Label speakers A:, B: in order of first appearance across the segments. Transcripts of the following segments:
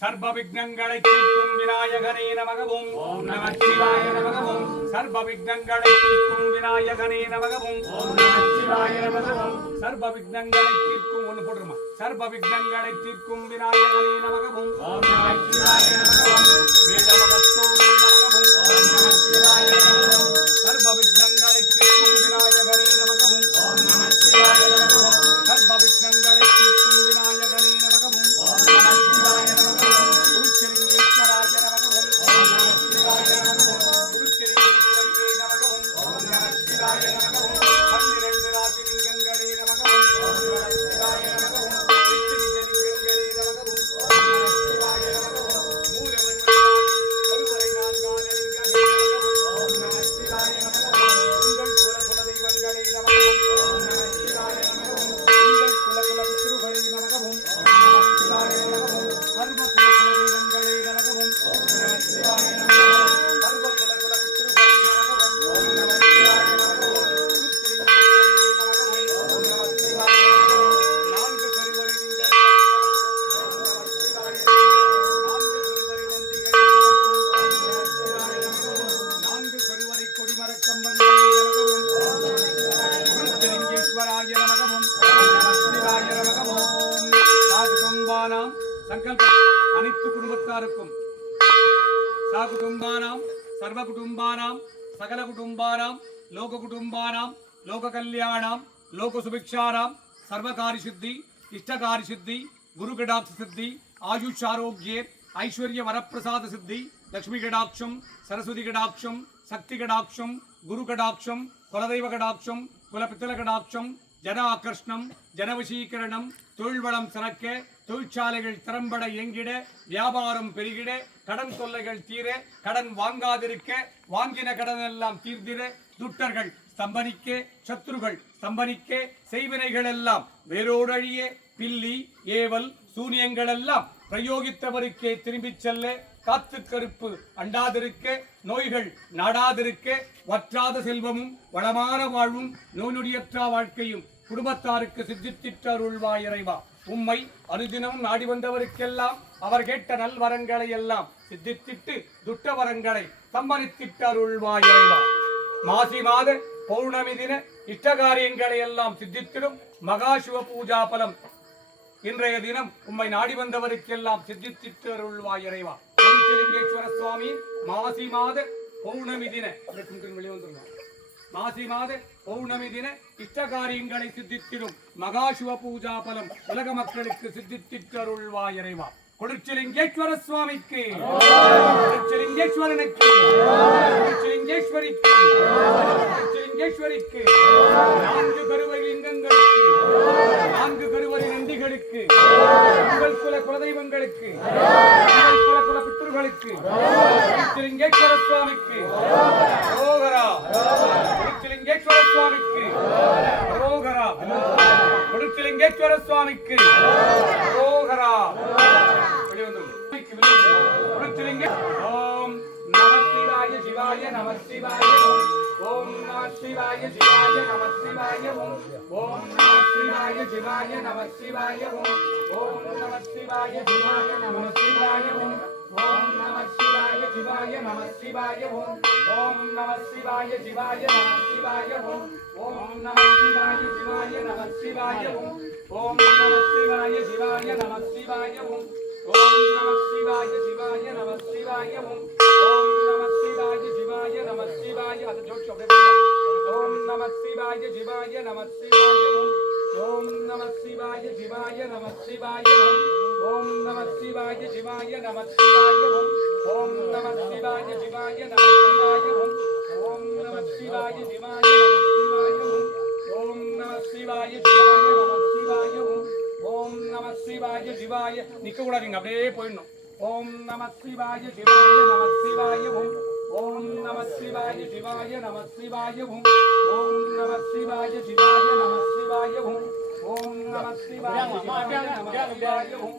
A: சர்வ விக்னங்களை தீர்க்கும் விநாயகனே நமகவும். ஓம் நம சிவாய நமகவும். சர்வ விக்னங்களை தீர்க்கும் விநாயகனே நமகவும். ஓம் நம சிவாய நமகவும். சர்வ விக்னங்களை தீர்க்கும் ஒன்று போட்டுருமா? சர்வ விக்னங்களை தீர்க்கும் விநாயகனே நமகவும். அனைத்து குடும்பத்தாருக்கும் சாகுடும்பானாம் சர்வ குடும்பானாம் சகல குடும்பானாம் லோக குடும்பானாம் லோக கல்யாணாம் லோக சுபிக்ஷாராம் சர்வகாரி சித்தி இஷ்டகாரி சித்தி குரு கடாட்ச சித்தி ஆயுஷ் ஆரோக்கியே ஐஸ்வர்ய வரப்பிரசாத சித்தி லக்ஷ்மி கடாட்சம் சரஸ்வதி கடாட்சம் சக்தி கடாட்சம் குரு கடாட்சம் குலதெய்வ கடாட்சம் குலபித்தல கடாட்சம் ஜன ஆகர்ஷணம் ஜனவசீகரணம் தொழில் வளம் சிறக்க தொழிற்சாலைகள் திறம்பட இயங்கிட வியாபாரம் பெருகிட கடன் தொல்லைகள் தீர கடன் வாங்காதிருக்க வாங்கின கடன் எல்லாம் தீர்ந்திட துட்டர்கள் ஸ்தம்பனிக்க சத்துருகள் ஸ்தம்பனிக்க செய்வினைகள் எல்லாம் வேரோடழிய பில்லி ஏவல் சூனியங்கள் எல்லாம் பிரயோகித்தவருக்கே திரும்பிச் செல்ல காத்து கருப்பு அண்டாதிருக்க நோய்கள் நாடாதிருக்க வற்றாத செல்வமும் வளமான வாழ்வும் நோய் நொடியற்ற வாழ்க்கையும் குடும்பத்தாருக்கு சித்தித்திட்டருள்வாய் இறைவா. உம்மை அனுதினமும் நாடி வந்தவருக்கெல்லாம் அவர் கேட்ட நல்வரங்களை எல்லாம் சித்தித்திட்டு துட்ட வரங்களை அருள்வாய் இறைவா. மாசி மாத பௌர்ணமி தின இஷ்டகாரியங்களை எல்லாம் சித்தித்திடும் மகாசிவ பூஜா பலம். இன்றைய தினம் உம்மை நாடி வந்தவருக்கெல்லாம் சித்தித்திட்டு அருள்வாய் இறைவா. திருலிங்கேஸ்வர சுவாமி மாசி மாத பௌர்ணமி தின. வெளியே மாசி மாத பௌர்ணமி தின இஷ்ட காரியங்களை சித்தித்திடும் மகா சிவ பூஜா பலம் உலக மக்களுக்கு சித்தித்திட்டு அருள்வாய் இறைவா. கொடுச்சிலிங்கேஸ்வர சுவாமிக்கு. கொடுச்சிலிங்கேஸ்வரனுக்கு. கொடுச்சிலிங்கேஸ்வரிக்கு. கொடுச்சிலிங்கேஸ்வரிக்கு. நான்கு கருவை லிங்கங்களுக்கு. நான்கு கருவறை நந்திகளுக்கு. உங்கள் குல குலதெய்வங்களுக்கு. உங்கள் குல பித்ருகளுக்கு திருச்சிலிங்கேஸ்வர சுவாமிக்கு ரோகரா திருச்சிலிங்கேஸ்வர சுவாமிக்கு ரோகரா திருச்சிலிங்கேஸ்வர சுவாமிக்கு ரோகரா ஓம் நம சிவாய சிவாய நம சிவாய ஓம். நம சிவாய சிவாய நம சிவாய ஓம். நம சிவாய சிவாய நம சிவாய ஓம். நம சிவாய சிவாய நம சிவாய ఓం నమ శివాయ శివాయ నమ శివాయ ఓం ఓం నమ శివాయ శివాయ నమ శివాయ ఓం ఓం నమ శివాయ శివాయ నమ శివాయ ఓం ఓం నమ శివాయ శివాయ నమ శివాయ ఓం ఓం నమ శివాయ శివాయ నమ శివాయ ఓం ఓం నమ శివాయ శివాయ నమ శివాయ అది జోడ్ శబ్ద ఓం నమ శివాయ శివాయ నమ శివాయ ఓం ఓం నమ శివాయ శివాయ నమ శివాయ ఓం ఓం నమ శివాయ శివాయ నమ శివాయ ఓం నమ శివాయ శివాయ నమ శివాయ ఓం నమ శివాయ శివాయ ఓం నమ శివాయ శివాయ నమ శివాయ ఓం నమ శివాయ శివాయ நிக்க கூடாது நீங்க அப்படியே போயிடணும் ஓம் நம சிவாய சிவாய நம சிவாயவும் ஓம் நம சிவாய சிவாய நம சிவாயவும் ஓம் நம சிவாய சிவாய நம சிவாயவும் ஓம் நம சிவாய சிவாய நம சிவாயவும்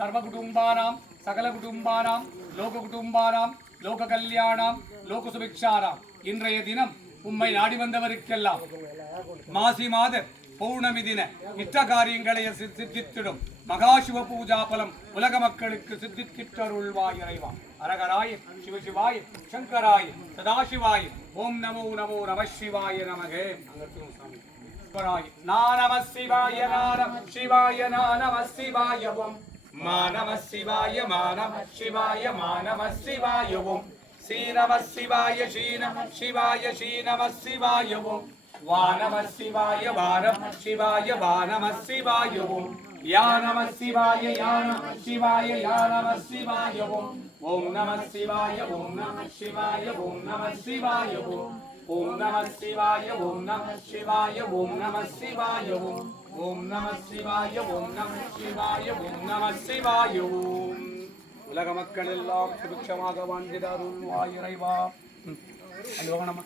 A: சர்வகுடும்பானாம் சகல குடும்பானாம் லோக குடும்பானாம் லோக கல்யாணாம் லோக சுபிக்ஷாராம். இன்றைய தினம் உம்மை நாடி வந்தவருக்கெல்லாம் மாசி மாத பௌர்ணமி தின இஷ்ட காரியங்களை சி- சித்தித்திடும் மகாசிவ பூஜா பலம் உலக மக்களுக்கு சித்தித்திட்டருள்வாய் இறைவா. அரகராய சிவசிவாய சங்கராய சதாசிவாய ஓம் நமோ நமோ நம சிவாய நமகே. சிவராய நா நம சிவாய நா நம சிவாய நம சிவாய ஓம். మానవ శివాయ మానవ శివాయ మానవ శివాయ ఓం శ్రీనవ శివాయ శ్రీనమ శివాయ శ్రీనమ శివాయ ఓం వానమ శివాయ వానమ శివాయ వానమ శివాయ ఓం యా నమ శివాయ యా నమ శివాయ యా నమ శివాయ ఓం నమ శివాయ ఓం నమ శివాయ ఓం నమ శివాయ ஓம் நம சிவாய ஓம் நம சிவாய ஓம் நம சிவாய ஓம் ஓம் நம சிவாய ஓம் நம சிவாய ஓம் நம சிவாய ஓம் உலக மக்கள் எல்லாம் சுபிக்ஷமாக வாழ்கிறார் அருள்வாய் இறைவா ம். நம்ம